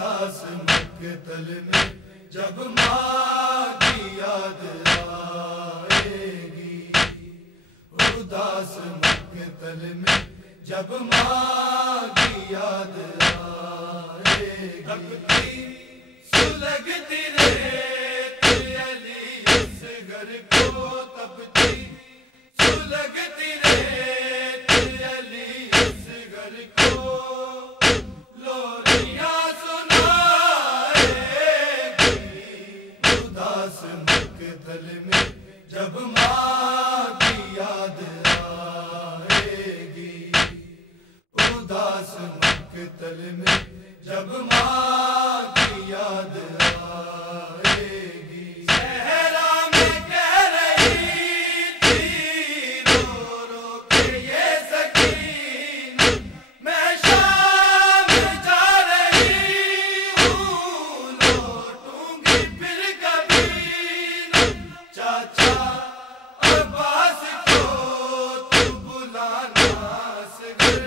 اداس مقتل میں جب ماں کی یاد آئے گی، اداس مقتل میں جب ماں کی یاد آئے گی، سلگتی ریت علی اصغر کو تپتی، سلگتی ریت علی اصغر کو لوریاں سنائے گی، اداس مقتل میں جب ماں کی یاد آئے گی، اداس مقتل میں جب ماں کی یاد آئے گی، صحرا میں کہہ رہی تھی رو رو کے یہ سکین، میں شام جا رہی ہوں لوٹوں گی پھر کبھی نہ، چاچا عباس کو تو بلانا اصغر،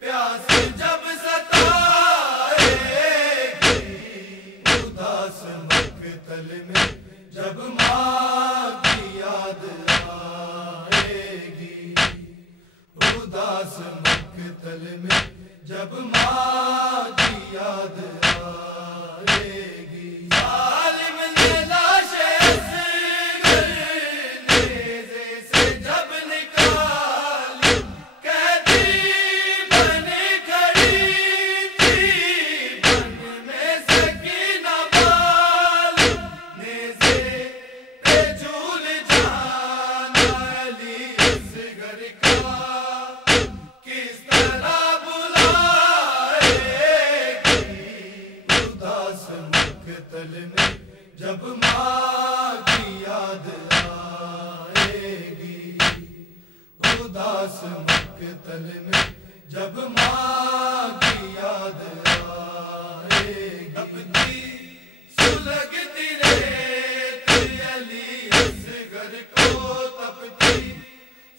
پیاس جب ستائے گی، اداس مقتل میں جب ماں کی یاد آئے گی، اداس مقتل میں جب ماں کی یاد آئے گی، ظالم نے لاش اصغر نیزے سے جب نکالی، قیدی بنی کھڑی تھی بن میں سکینہ بال، نیزے پہ جھول جانا علی اصغر کا کس طرح بلائے گی، اداس مقتل میں جب ماں کی یاد آئے گی، اداس مقتل میں جب ماں کی یاد آئے گی، سلگتی ریت علی اصغر کو تپتی،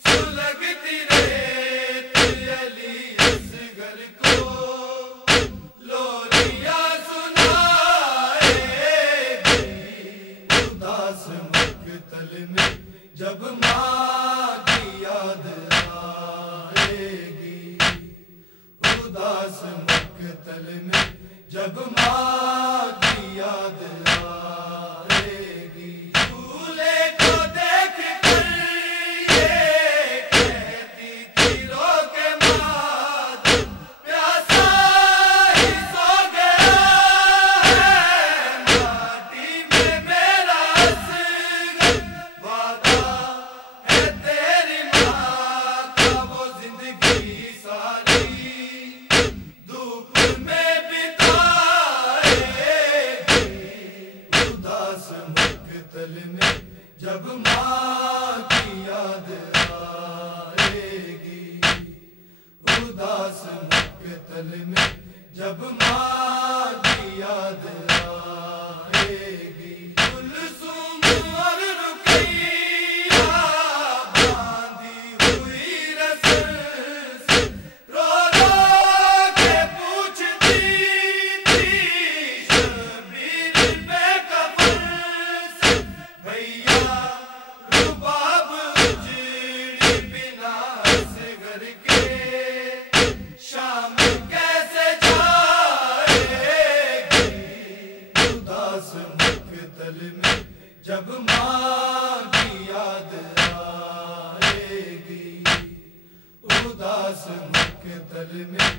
سلگتی ریت علی اصغر کو لوریاں سنائے گی، اداس مقتل میں جب ماں کی یاد آئے گی، اداس مقتل میں جب ماں کی یاد آئے گی، چولہے کو دیکھ کر یہ کہتی تھی رو کے ماتم، پیاسا ہی سو گیا ہے ماٹی میں میرا اصغر، وعدہ ہے تیری ماں کا وہ زندگی ساری دھوپ میں بتائے گی، اداس مقتل میں جب ماں کی یاد آئے گی، اداس مقتل میں جب ماں کی یاد آئے گی، کلثوم اور رقیہ باندھی ہوئی رسل سے رو رو کے پوچھتی تھی شبیر بے کفن سے، بھیا رباب اجڑی بنا اصغر کے شام کیسے جائے گی، اداس مقتل میں جب ماں کی یاد آئے گی، اداس مقتل میں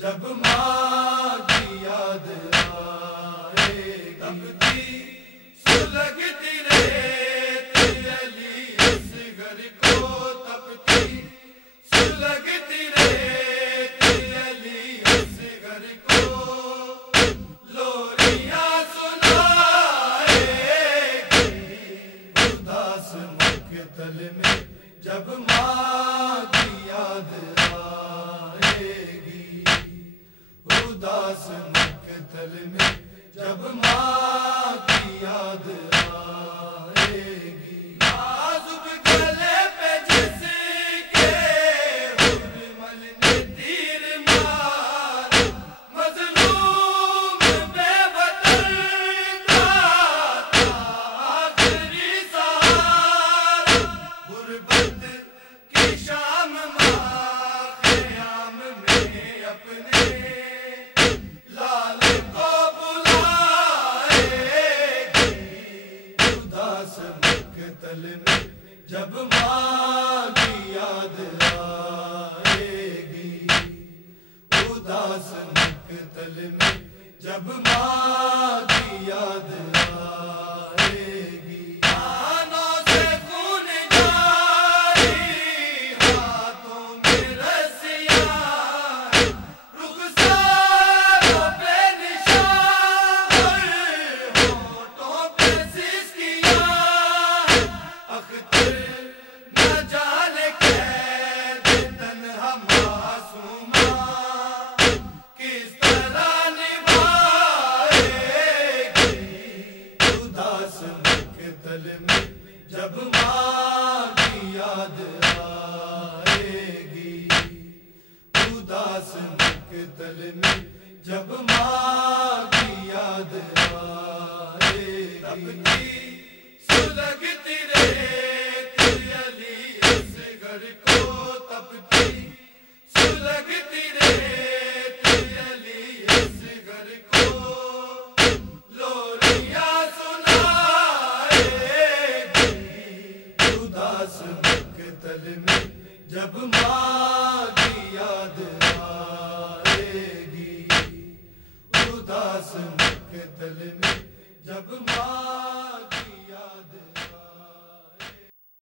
جب ماں کی یاد آئے گی، سلگتی ریت علی اصغر کو تپتی، سلگتی ریت علی اصغر کو لوریاں سنائے گی، اداس مقتل میں جب ماں کی یاد آئے گی، اداس مقتل میں جب ماں کی یاد آئے گی، نازک گلے پہ جس کے حرمل نے تیر مارا، مظلوم دل میں جب ماں کی یاد آئے گی آنوں سے خون جاری ہاتھوں میں رسیاں رخساروں پہ نشان ہونٹوں پہ سسکیاں اختر نہ جانے قید تنہا معصوماں کس طرح نبھائے گی اداس مقتل میں جب ماں کی یاد آئے گی اداس مقتل میں جب ماں کی یاد آئے گی سلگتی ریت علی اصغر کو تپتی سلگتی ریت علی اصغر کو لوریاں سنائے گی اداس مقتل میں جب ماں کی یاد آئے گی اداس مقتل میں جب ماں